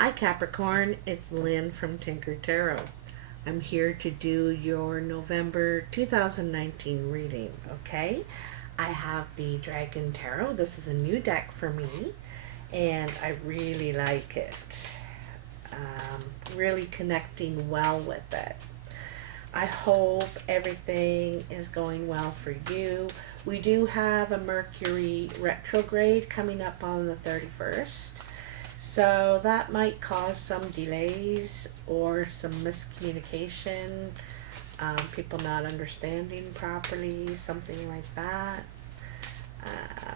Hi Capricorn, it's Lynn from Tinker Tarot. I'm here to do your November 2019 reading, okay? I have the Dragon Tarot. This is a new deck for me, and I really like it. Really connecting well with it. I hope everything is going well for you. We do have a Mercury retrograde coming up on the 31st. So that might cause some delays or some miscommunication, people not understanding properly, something like that.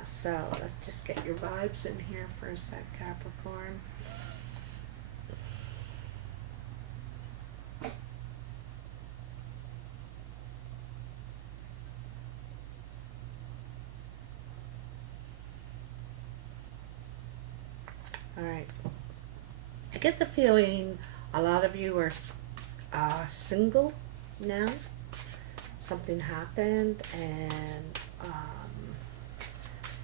So let's just get your vibes in here for a sec, Capricorn. Alright. I get the feeling a lot of you are single now. Something happened, and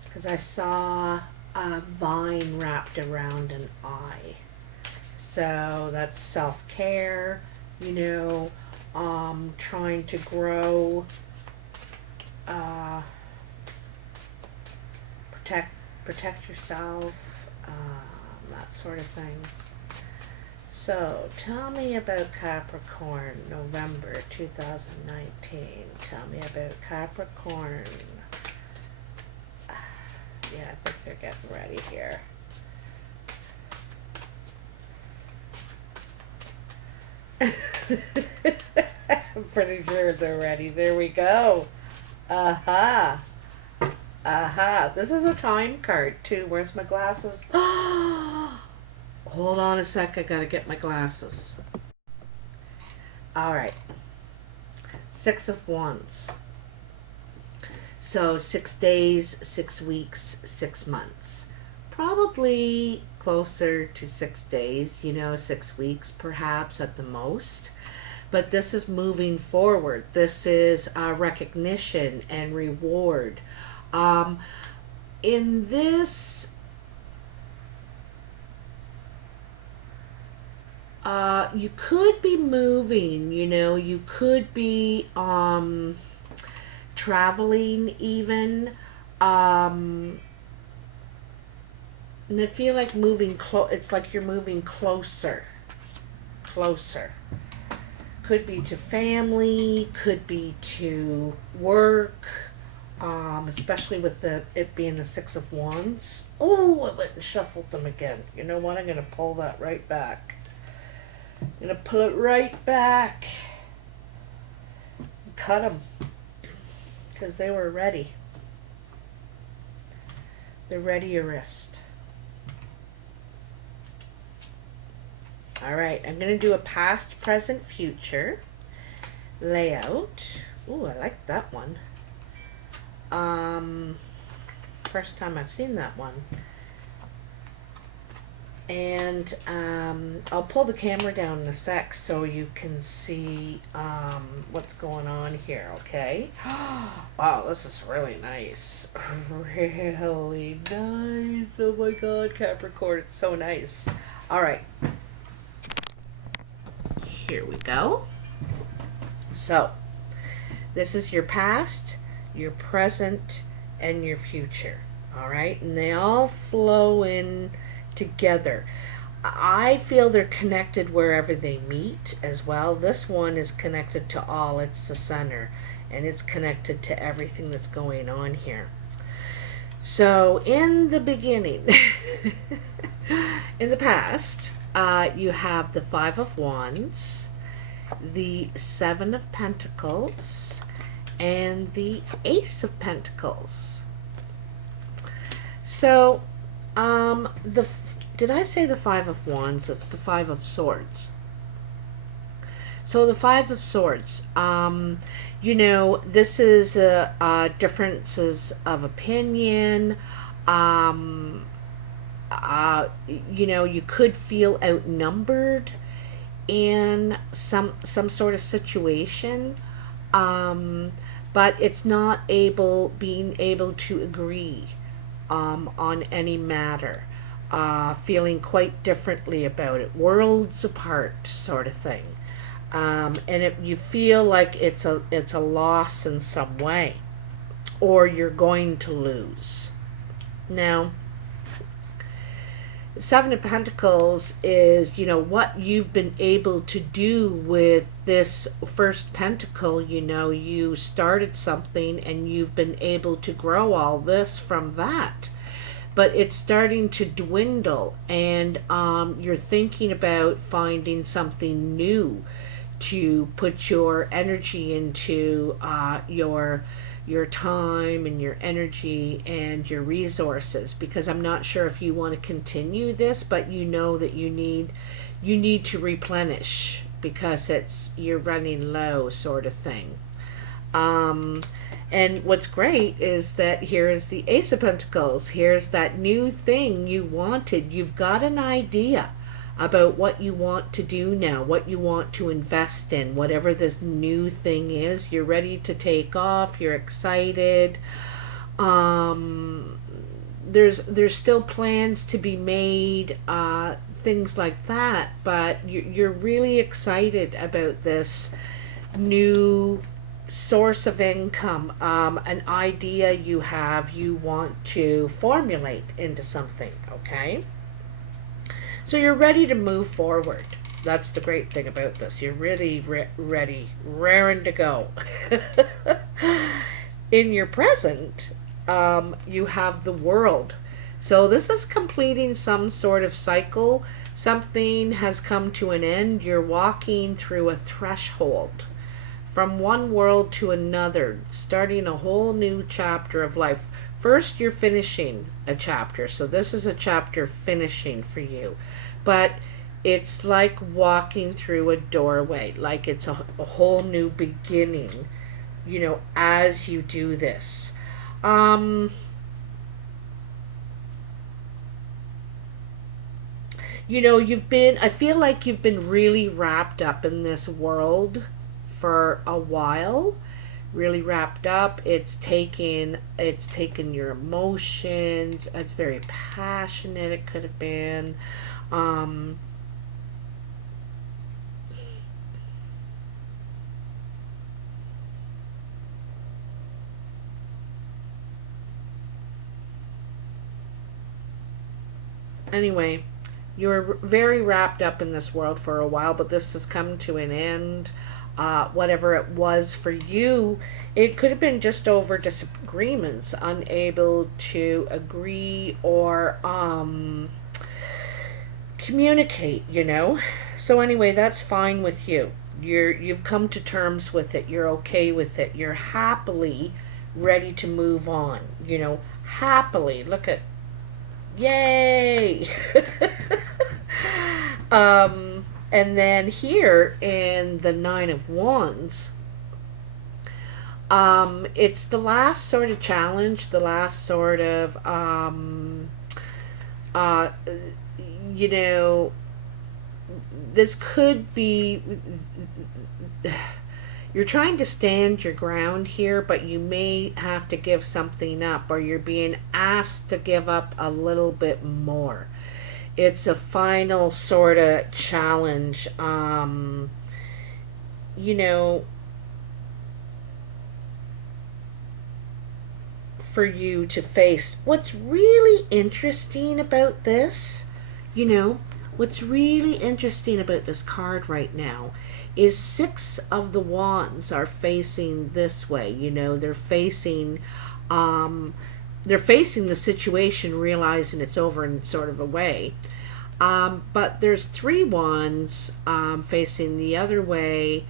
because I saw a vine wrapped around an eye. So that's self-care, trying to grow, protect yourself, that sort of thing. So tell me about Capricorn, November 2019. Tell me about Capricorn. Yeah, I think they're getting ready here. I'm pretty sure they're ready. There we go. Aha. Aha. This is a time card too. Where's my glasses? Hold on a sec. I gotta get my glasses. Alright. 6 of Wands. So 6 days, 6 weeks, 6 months. Probably closer to 6 days, 6 weeks perhaps at the most. But this is moving forward. This is recognition and reward. In this, you could be moving, you could be traveling even. And I feel like moving it's like you're moving closer. Could be to family, could be to work, especially with it being the 6 of Wands. Oh, I went and shuffled them again. You know what? I'm going to pull that right back. I'm going to pull it right back. Cut them. Because they were ready. They're ready-erist. Alright, I'm going to do a past, present, future layout. Ooh, I like that one. First time I've seen that one. And I'll pull the camera down in a sec so you can see what's going on here, okay? Wow, this is really nice. Really nice. Oh my god, Capricorn, it's so nice. Alright. Here we go. So, this is your past, your present, and your future. Alright? And they all flow in together. I feel they're connected wherever they meet as well. This one is connected to all. It's the center. And it's connected to everything that's going on here. So, in the beginning, in the past, you have the 5 of Wands, the 7 of Pentacles, and the Ace of Pentacles. So, did I say the 5 of Wands? It's the 5 of Swords. So the 5 of Swords, this is differences of opinion. You could feel outnumbered in some sort of situation, but it's not being able to agree on any matter. feeling quite differently about it, worlds apart sort of thing. And you feel like it's a loss in some way, or you're going to lose. Now, Seven of Pentacles is, what you've been able to do with this first pentacle. You started something and you've been able to grow all this from that. But it's starting to dwindle, and you're thinking about finding something new to put your energy into, your time and your energy and your resources, because I'm not sure if you want to continue this, but you know that you need to replenish, because you're running low sort of thing. And what's great is that here is the Ace of Pentacles. Here's that new thing you wanted. You've got an idea about what you want to do now, what you want to invest in, whatever this new thing is. You're ready to take off. You're excited. There's still plans to be made, things like that, but you're really excited about this new source of income, an idea you want to formulate into something, okay? So you're ready to move forward. That's the great thing about this. You're really ready, raring to go. In your present, you have the World. So this is completing some sort of cycle. Something has come to an end. You're walking through a threshold from one world to another, starting a whole new chapter of life. First, you're finishing a chapter. So this is a chapter finishing for you. But it's like walking through a doorway, like it's a whole new beginning, as you do this. I feel like you've been really wrapped up in this world for a while. Really wrapped up. It's taken your emotions. It's very passionate. It could have been. Anyway, you're very wrapped up in this world for a while, but this has come to an end. Whatever it was for you, it could have been just over disagreements, unable to agree or communicate, So anyway, that's fine with you. You've come to terms with it. You're okay with it. You're happily ready to move on. Happily. Look at, yay! And then here in the Nine of Wands, it's the last sort of challenge, the last sort of, this could be, you're trying to stand your ground here, but you may have to give something up, or you're being asked to give up a little bit more. It's a final sort of challenge, for you to face. What's really interesting about this, what's really interesting about this card right now is Six of the Wands are facing this way. They're facing the situation, realizing it's over in sort of a way. But there's three wands facing the other way,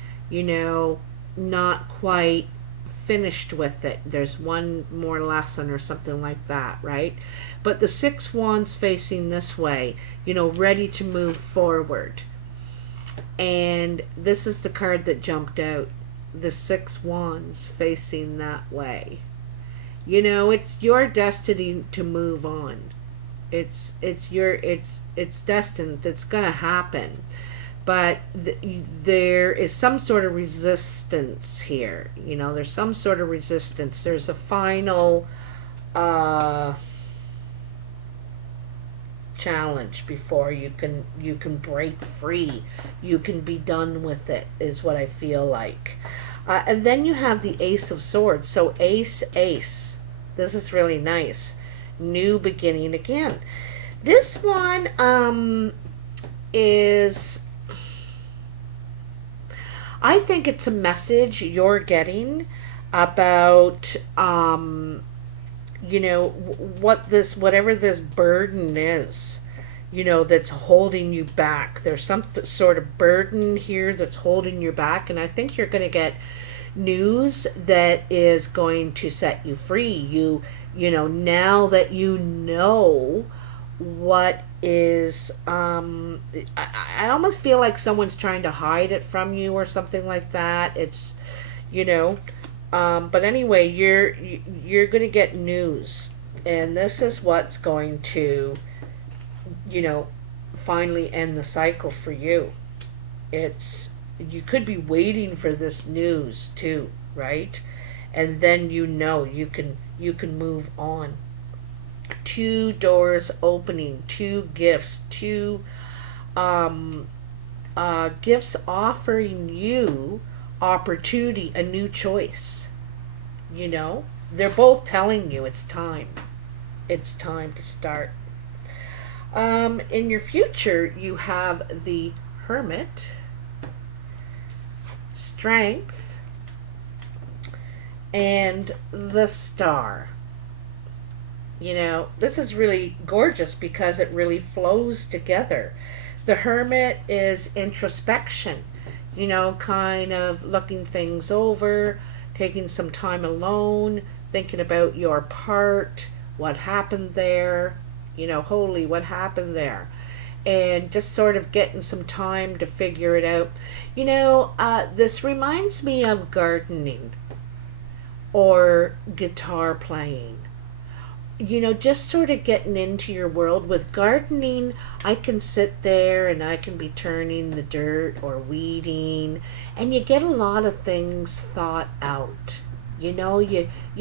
not quite finished with it. There's one more lesson or something like that, right? But the six wands facing this way, ready to move forward. And this is the card that jumped out. The six wands facing that way. It's your destiny to move on. It's destined. It's going to happen. But there is some sort of resistance here. There's some sort of resistance. There's a final challenge before you can break free. You can be done with it, is what I feel like. And then you have the Ace of Swords. So ace, ace. This is really nice. New beginning again. This one is, I think it's a message you're getting about, whatever this burden is, that's holding you back. There's some sort of burden here that's holding you back, and I think you're going to get news that is going to set you free. Now that you know what is, I almost feel like someone's trying to hide it from you or something like that. It's, but anyway, you're going to get news, and this is what's going to, finally end the cycle for you. You could be waiting for this news too, right? And then you can move on. 2 doors opening, 2 gifts, 2 gifts offering you opportunity, a new choice. They're both telling you it's time. It's time to start. In your future, you have the Hermit, Strength, and the Star. This is really gorgeous because it really flows together. The Hermit is introspection, kind of looking things over, taking some time alone, thinking about your part, what happened there, what happened there, and just sort of getting some time to figure it out. This reminds me of gardening or guitar playing. Just sort of getting into your world. With gardening, I can sit there and I can be turning the dirt or weeding, and you get a lot of things thought out. You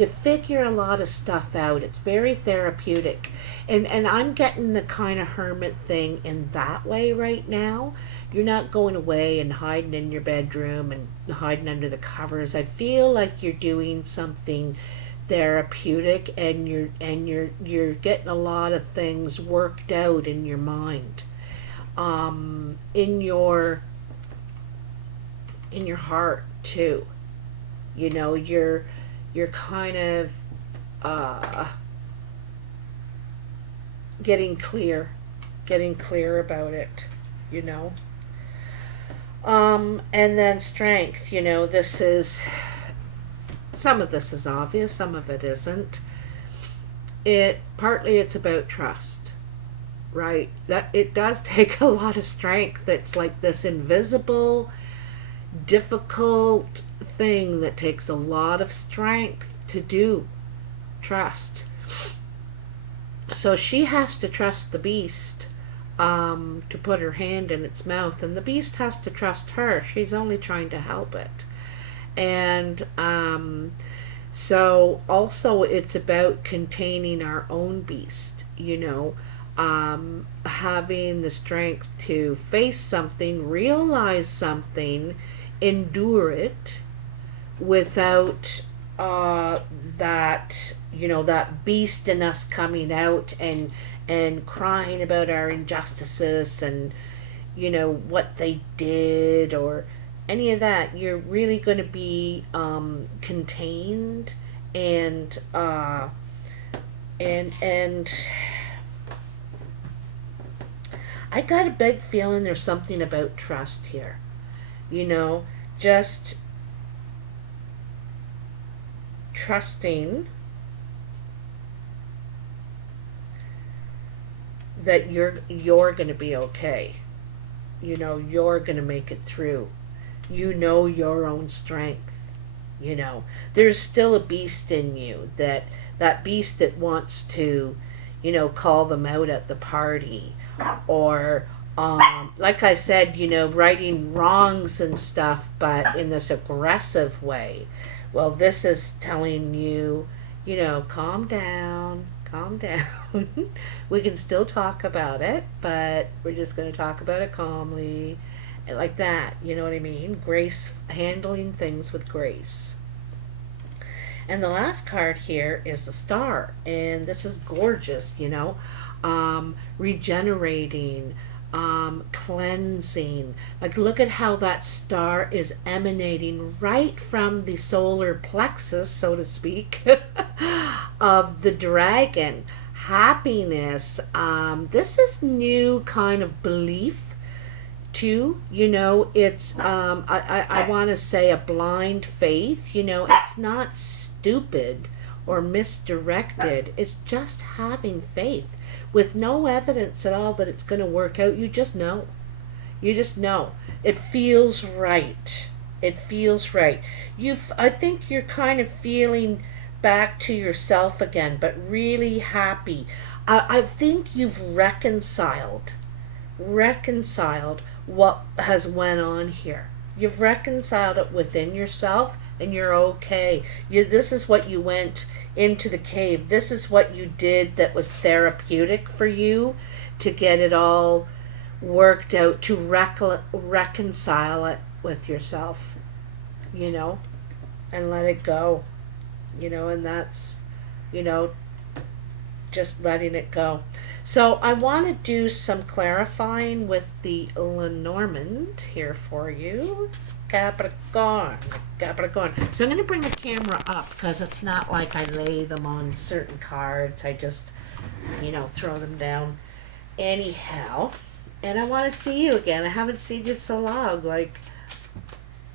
figure a lot of stuff out. It's very therapeutic. And I'm getting the kind of hermit thing in that way right now. You're not going away and hiding in your bedroom and hiding under the covers. I feel like you're doing something therapeutic, and you're getting a lot of things worked out in your mind, in your heart too. You're kind of getting clear about it. And then Strength. This is, some of this is obvious, some of it isn't. Partly it's about trust, right? That it does take a lot of strength. It's like this invisible, difficult thing that takes a lot of strength to do. Trust. So she has to trust the beast, to put her hand in its mouth, and the beast has to trust her. She's only trying to help it. And so also it's about containing our own beast, having the strength to face something, realize something, endure it without that beast in us coming out and crying about our injustices and what they did or any of that. You're really going to be contained and I got a big feeling there's something about trust here. Just trusting that you're going to be okay. You're going to make it through. Your own strength. There's still a beast in you, that beast that wants to, call them out at the party, or like I said, righting wrongs and stuff, but in this aggressive way. Well, this is telling you, calm down, calm down. We can still talk about it, but we're just going to talk about it calmly, like that. You know what I mean? Grace, handling things with grace. And the last card here is the Star, and this is gorgeous, you know, regenerating, cleansing. Like, look at how that star is emanating right from the solar plexus, so to speak, of the dragon. Happiness. This is new kind of belief too, you know. It's I want to say a blind faith, you know. It's not stupid or misdirected. It's just having faith with no evidence at all that it's going to work out. You just know. You just know. It feels right. It feels right. I think you're kind of feeling back to yourself again, but really happy. I think you've reconciled what has went on here. You've reconciled it within yourself, and you're okay. This is what you went into the cave. This is what you did that was therapeutic for you, to get it all worked out, to reconcile it with yourself, you know, and let it go, you know. And that's, you know, just letting it go. So I want to do some clarifying with the Lenormand here for you. Capricorn. So I'm going to bring the camera up, because it's not like I lay them on certain cards. I just, you know, throw them down anyhow. And I want to see you again. I haven't seen you so long, like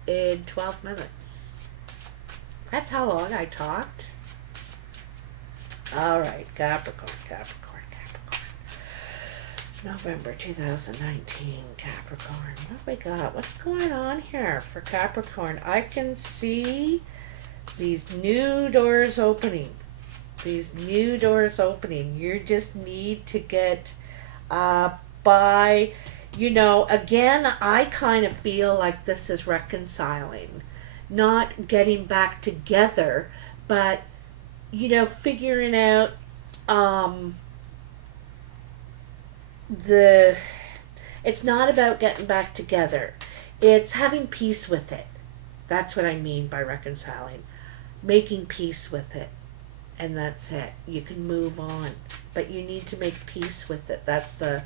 in 12 minutes. That's how long I talked. All right, Capricorn. November 2019, Capricorn. What have we got? What's going on here for Capricorn? I can see these new doors opening. You just need to get by. You know, again, I kind of feel like this is reconciling. Not getting back together, but, you know, figuring out it's not about getting back together. It's having peace with it. That's what I mean by reconciling. Making peace with it. And that's it. You can move on. But you need to make peace with it. That's the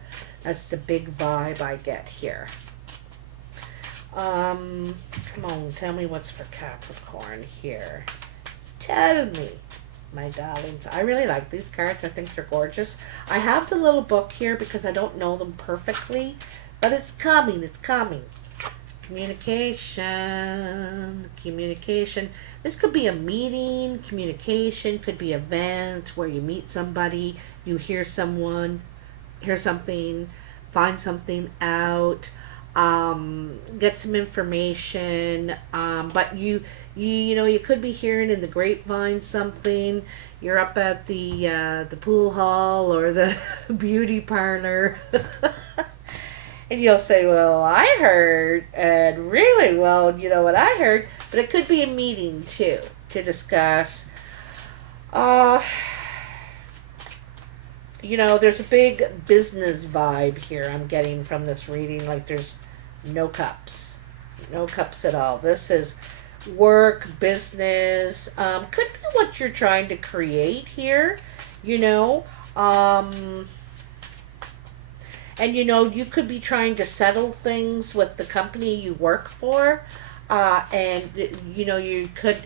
big vibe I get here. Come on, tell me what's for Capricorn here. Tell me, my darlings. I really like these cards. I think they're gorgeous. I have the little book here because I don't know them perfectly, but it's coming. Communication. This could be a meeting. Communication could be an event where you meet somebody, you hear something, find something out, get some information, but you know, you could be hearing in the grapevine something. You're up at the pool hall or the beauty parlor, and you'll say, well, I heard, and really, well, you know what I heard. But it could be a meeting too, to discuss, you know, there's a big business vibe here I'm getting from this reading. Like, there's no cups at all. This is work, business, could be what you're trying to create here, you know, and you know, you could be trying to settle things with the company you work for, and you know, you could,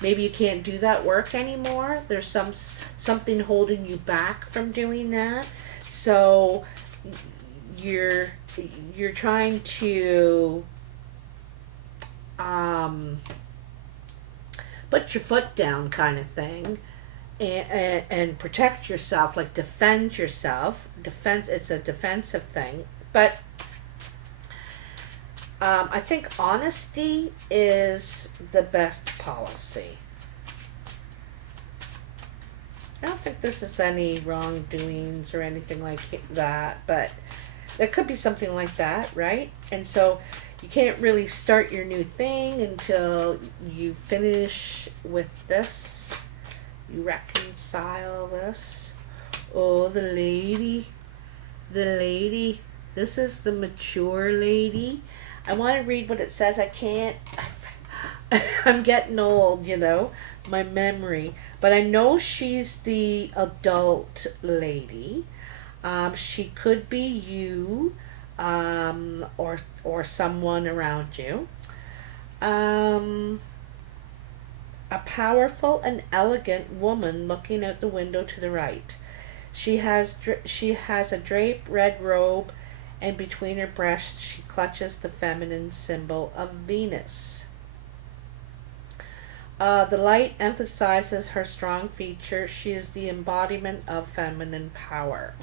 maybe you can't do that work anymore. There's something holding you back from doing that. So you're trying to put your foot down, kind of thing, and protect yourself, like defend yourself. It's a defensive thing, but I think honesty is the best policy. I don't think this is any wrongdoings or anything like that, but there could be something like that, right? And so you can't really start your new thing until you finish with this, you reconcile this. Oh, the lady. The lady. This is the mature lady. I want to read what it says. I can't. I'm getting old, you know, my memory. But I know she's the adult lady. She could be you, or someone around you. A powerful and elegant woman looking out the window to the right. She has a draped red robe, and between her breasts she clutches the feminine symbol of Venus. The light emphasizes her strong feature. She is the embodiment of feminine power.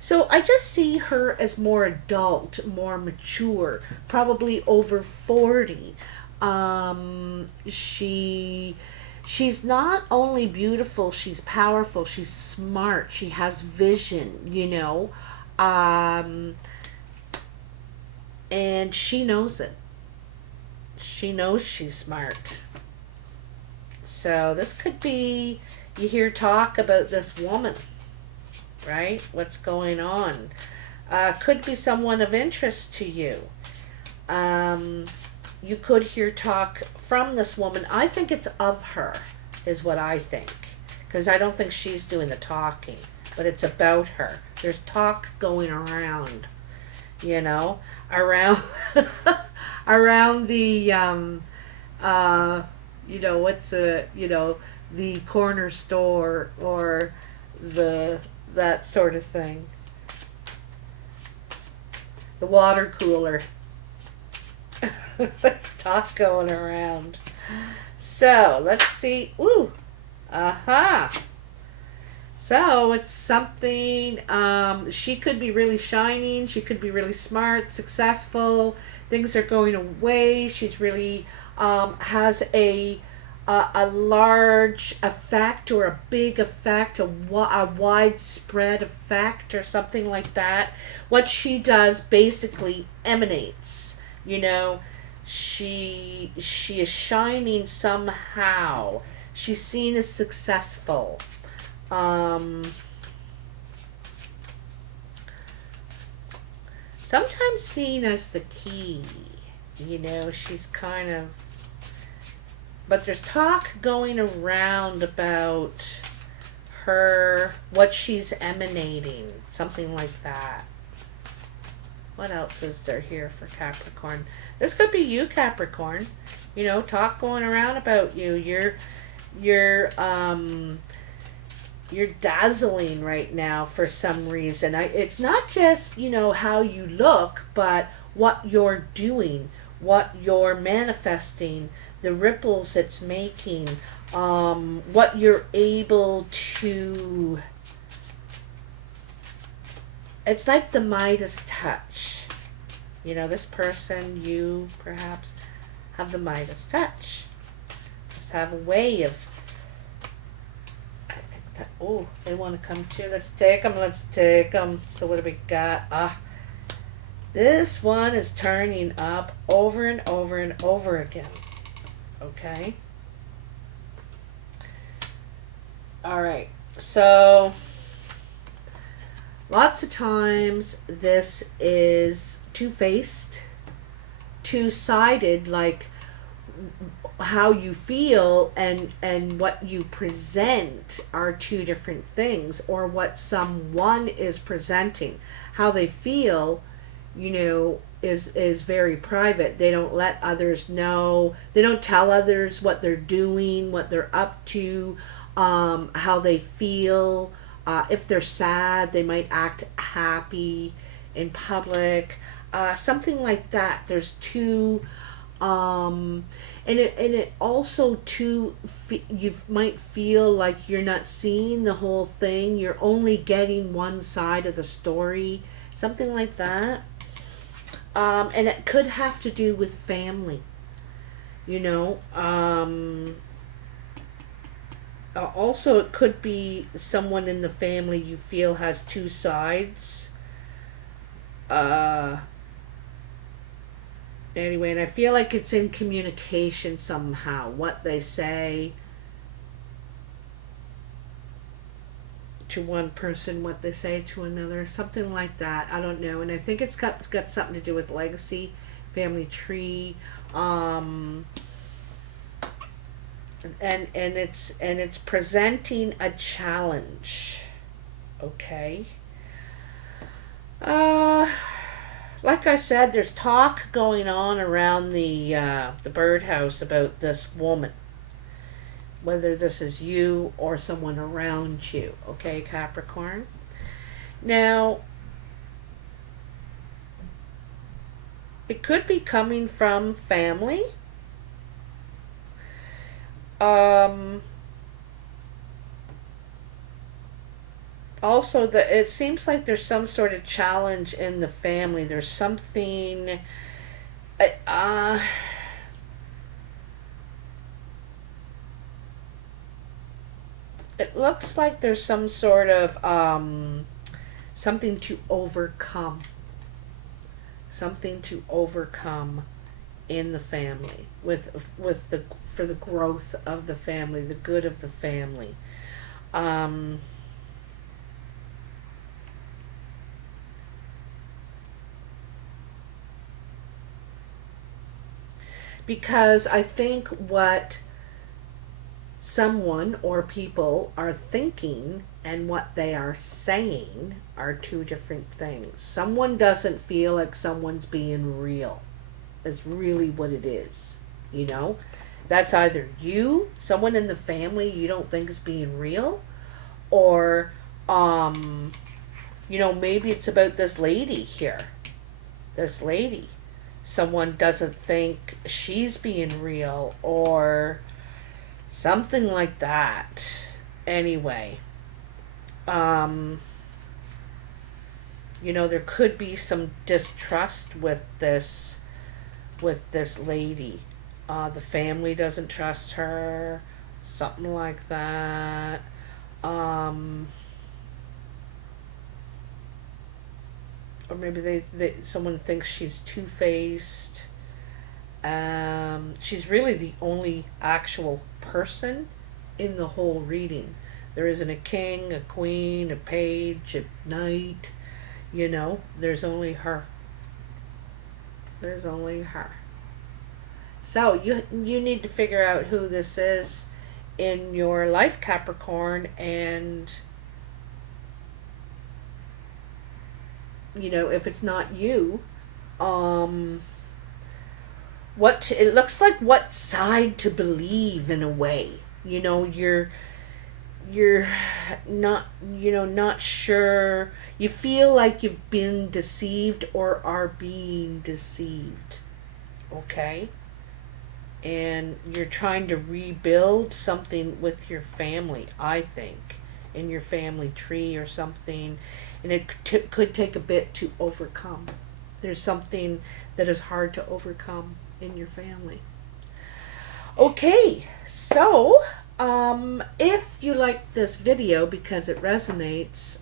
So I just see her as more adult, more mature, probably over 40. She's not only beautiful, she's powerful, she's smart, she has vision, you know. And she knows it. She knows she's smart. So this could be, you hear talk about this woman, right? What's going on? Could be someone of interest to you. You could hear talk from this woman. I think it's of her, is what I think. Because I don't think she's doing the talking, but it's about her. There's talk going around, you know, around around the you know, what's you know, the corner store or that sort of thing. The water cooler. There's talk going around. So let's see. Ooh, So it's something. She could be really shining. She could be really smart, successful. Things are going away. She's really has a large effect or a big effect, a widespread effect or something like that. What she does basically emanates. You know, she is shining somehow. She's seen as successful. Sometimes seen as the key. You know, she's kind of... But there's talk going around about her, what she's emanating. Something like that. What else is there here for Capricorn? This could be you, Capricorn. You know, talk going around about you. You're dazzling right now for some reason. It's not just, you know, how you look, but what you're doing, what you're manifesting, the ripples it's making, what you're able to... It's like the Midas touch. You know, this person, you perhaps have the Midas touch. Just have a way of... I think that... Oh, they want to come too. Let's take them. Let's take them. So what do we got? This one is turning up over and over and over again. Okay? Alright. So... Lots of times this is two-faced, two-sided, like how you feel and what you present are two different things, or what someone is presenting. How they feel, you know, is very private. They don't let others know. They don't tell others what they're doing, what they're up to, how they feel. If they're sad, they might act happy in public, something like that. There's two, and it also too. You might feel like you're not seeing the whole thing. You're only getting one side of the story, something like that. And it could have to do with family. You know. Also, it could be someone in the family you feel has two sides. Anyway, and I feel like it's in communication somehow. What they say. to one person what they say to another, something like that. I don't know, and I think it's got something to do with legacy, family tree, and it's presenting a challenge. Okay. Like I said, there's talk going on around the birdhouse about this woman, whether this is you or someone around you. Okay, Capricorn. Now, it could be coming from family. Also, it seems like there's some sort of challenge in the family. There's something. It looks like there's some sort of something to overcome. Something to overcome in the family for the growth of the family, the good of the family. Because I think what someone or people are thinking and what they are saying are two different things. Someone doesn't feel like someone's being real, is really what it is. You know, that's either you, someone in the family you don't think is being real, or you know, maybe it's about this lady here. This lady, someone doesn't think she's being real, or something like that. Anyway, you know, there could be some distrust with this lady. The family doesn't trust her, something like that. Or maybe someone thinks she's two-faced. She's really the only actual person in the whole reading. There isn't a king, a queen, a page, a knight. You know, there's only her. There's only her. So you need to figure out who this is in your life, Capricorn, and you know, if it's not you, what it looks like, what side to believe in a way. You know, you're not, you know, not sure. You feel like you've been deceived or are being deceived. Okay? And you're trying to rebuild something with your family, I think, in your family tree or something. And it could take a bit to overcome. There's something that is hard to overcome in your family. Okay, so if you like this video because it resonates,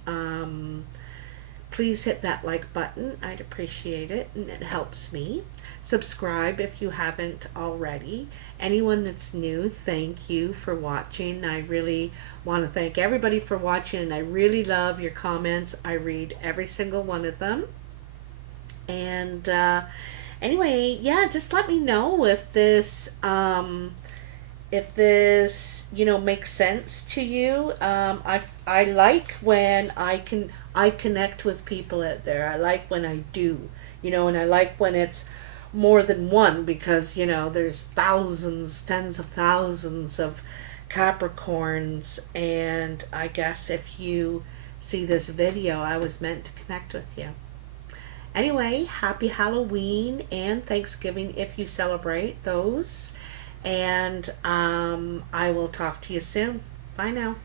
please hit that like button. I'd appreciate it, and it helps me. Subscribe if you haven't already. Anyone that's new, thank you for watching. I really want to thank everybody for watching, and I really love your comments. I read every single one of them. And anyway, yeah, just let me know if this you know, makes sense to you. I like when I connect with people out there. I like when I do, you know, and I like when it's more than one, because you know, there's thousands, tens of thousands of Capricorns, and I guess if you see this video, I was meant to connect with you. Anyway, happy Halloween and Thanksgiving if you celebrate those, and I will talk to you soon. Bye now.